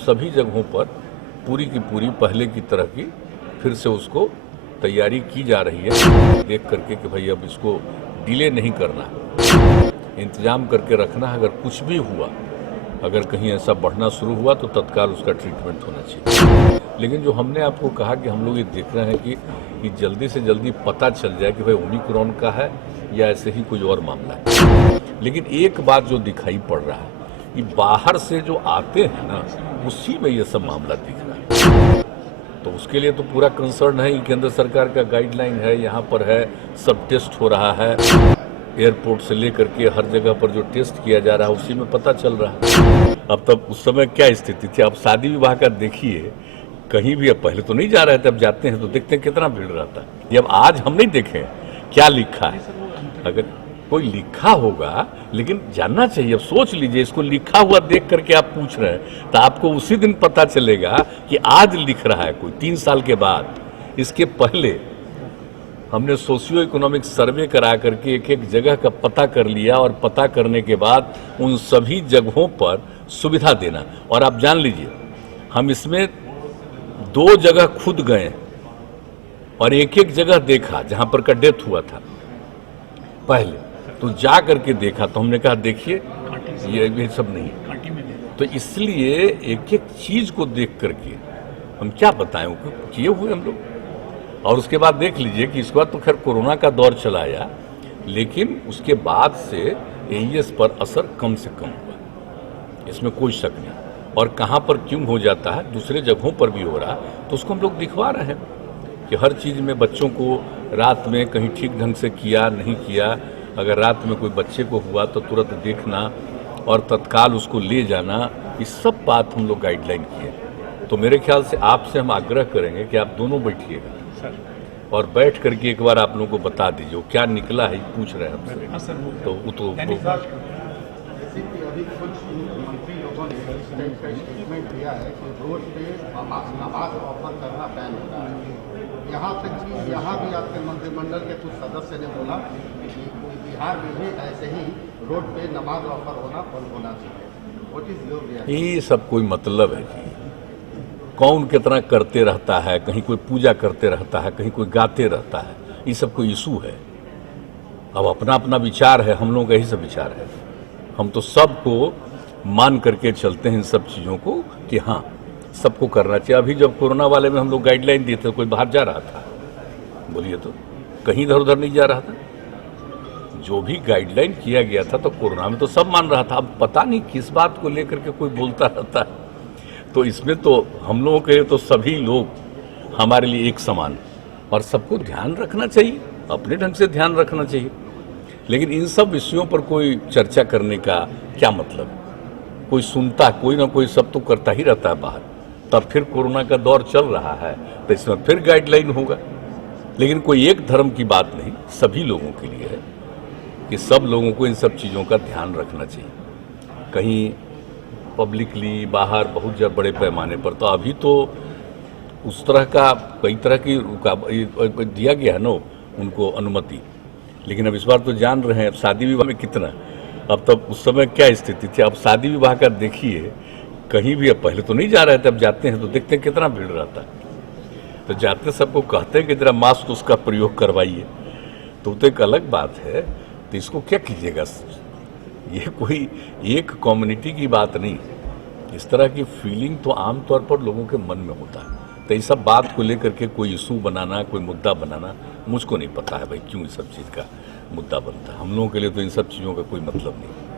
सभी जगहों पर पूरी की पूरी पहले की तरह की फिर से उसको तैयारी की जा रही है, देख करके कि भाई अब इसको डिले नहीं करना, इंतजाम करके रखना। अगर कुछ भी हुआ, अगर कहीं ऐसा बढ़ना शुरू हुआ तो तत्काल उसका ट्रीटमेंट होना चाहिए। लेकिन जो हमने आपको कहा कि हम लोग ये देख रहे हैं कि जल्दी से जल्दी पता चल जाए कि भाई ओमिक्रॉन का है या ऐसे ही कोई और मामला है। लेकिन एक बात जो दिखाई पड़ रहा है कि बाहर से जो आते हैं ना, उसी में ये सब मामला दिख रहा है। तो उसके लिए तो पूरा कंसर्न है, केंद्र सरकार का गाइडलाइन है, यहाँ पर है, सब टेस्ट हो रहा है, एयरपोर्ट से लेकर के हर जगह पर जो टेस्ट किया जा रहा है उसी में पता चल रहा है। अब तब उस समय क्या स्थिति थी, अब शादी विवाह का देखिए, कहीं भी अब पहले तो नहीं जा रहे थे, अब जाते हैं तो देखते हैं कितना भीड़ रहता है। ये अब आज हम नहीं देखें क्या लिखा है, अगर कोई लिखा होगा, लेकिन जानना चाहिए। अब सोच लीजिए, इसको लिखा हुआ देख करके आप पूछ रहे हैं तो आपको उसी दिन पता चलेगा कि आज लिख रहा है कोई 3 साल के बाद। इसके पहले हमने सोशियो इकोनॉमिक सर्वे करा करके एक एक जगह का पता कर लिया और पता करने के बाद उन सभी जगहों पर सुविधा देना। और आप जान लीजिए, हम इसमें 2 जगह खुद गए और एक एक जगह देखा जहां पर का डेथ हुआ था पहले, तो जा करके देखा तो हमने कहा देखिए ये सब नहीं है। तो इसलिए एक एक चीज को देख करके हम क्या बताएं, किए हुए हम लोग। और उसके बाद देख लीजिए कि इस बार तो खैर कोरोना का दौर चला आया, लेकिन उसके बाद से एईएस पर असर कम से कम हुआ, इसमें कोई शक नहीं। और कहाँ पर क्यों हो जाता है, दूसरे जगहों पर भी हो रहा, तो उसको हम लोग दिखवा रहे हैं कि हर चीज़ में बच्चों को रात में कहीं ठीक ढंग से किया नहीं किया, अगर रात में कोई बच्चे को हुआ तो तुरंत देखना और तत्काल उसको ले जाना, ये सब बात हम लोग गाइडलाइन किए। तो मेरे ख्याल से आपसे हम आग्रह करेंगे कि आप दोनों बैठिएगा और बैठ करके एक बार आप लोगों को बता दीजिए वो क्या निकला है, पूछ रहे हैं हमसे। तो वो तो अभी कुछ मंत्री लोगों ने स्टेटमेंट दिया है कि रोड पे नमाज ऑफर करना बैन होगा। यहाँ तक कि यहाँ भी आपके मंत्रिमंडल के कुछ सदस्य ने बोला कि बिहार में भी ऐसे ही रोड पे नमाज ऑफर होना बंद होना चाहिए। What is your reaction? ये सब कोई मतलब है जी? कौन कितना करते रहता है, कहीं कोई पूजा करते रहता है, कहीं कोई गाते रहता है, ये सब कोई इशू है? अब अपना अपना विचार है, हम लोगों का यही सब विचार है। हम तो सबको मान करके चलते हैं इन सब चीज़ों को कि हाँ सबको करना चाहिए। अभी जब कोरोना वाले में हम लोग गाइडलाइन दिए थे, कोई बाहर जा रहा था, बोलिए तो कहीं इधर उधर नहीं जा रहा था। जो भी गाइडलाइन किया गया था तो कोरोना में तो सब मान रहा था। अब पता नहीं किस बात को लेकर के कोई बोलता रहता है। तो इसमें तो हम लोगों के तो सभी लोग हमारे लिए एक समान, और सबको ध्यान रखना चाहिए, अपने ढंग से ध्यान रखना चाहिए। लेकिन इन सब विषयों पर कोई चर्चा करने का क्या मतलब? कोई सुनता, कोई ना कोई सब तो करता ही रहता है बाहर। तब फिर कोरोना का दौर चल रहा है तो इसमें फिर गाइडलाइन होगा। लेकिन कोई एक धर्म की बात नहीं, सभी लोगों के लिए है कि सब लोगों को इन सब चीज़ों का ध्यान रखना चाहिए। कहीं पब्लिकली बाहर बहुत बड़े पैमाने पर, तो अभी तो उस तरह का कई तरह की दिया गया है ना उनको अनुमति। लेकिन अब इस बार तो जान रहे हैं शादी विवाह में कितना, अब तब उस समय क्या स्थिति थी, अब शादी विवाह का देखिए, कहीं भी अब पहले तो नहीं जा रहे थे, अब जाते हैं तो देखते हैं कितना भीड़ रहता है। तो जाते सबको कहते हैं कि जरा मास्क उसका प्रयोग करवाइए, तो एक अलग बात है। तो इसको क्या कीजिएगा, ये कोई एक कम्युनिटी की बात नहीं। इस तरह की फीलिंग तो आमतौर पर लोगों के मन में होता है। तो इस सब बात को लेकर के कोई इशू बनाना, कोई मुद्दा बनाना, मुझको नहीं पता है भाई क्यों इस सब चीज़ का मुद्दा बनता है। हम लोगों के लिए तो इन सब चीज़ों का कोई मतलब नहीं।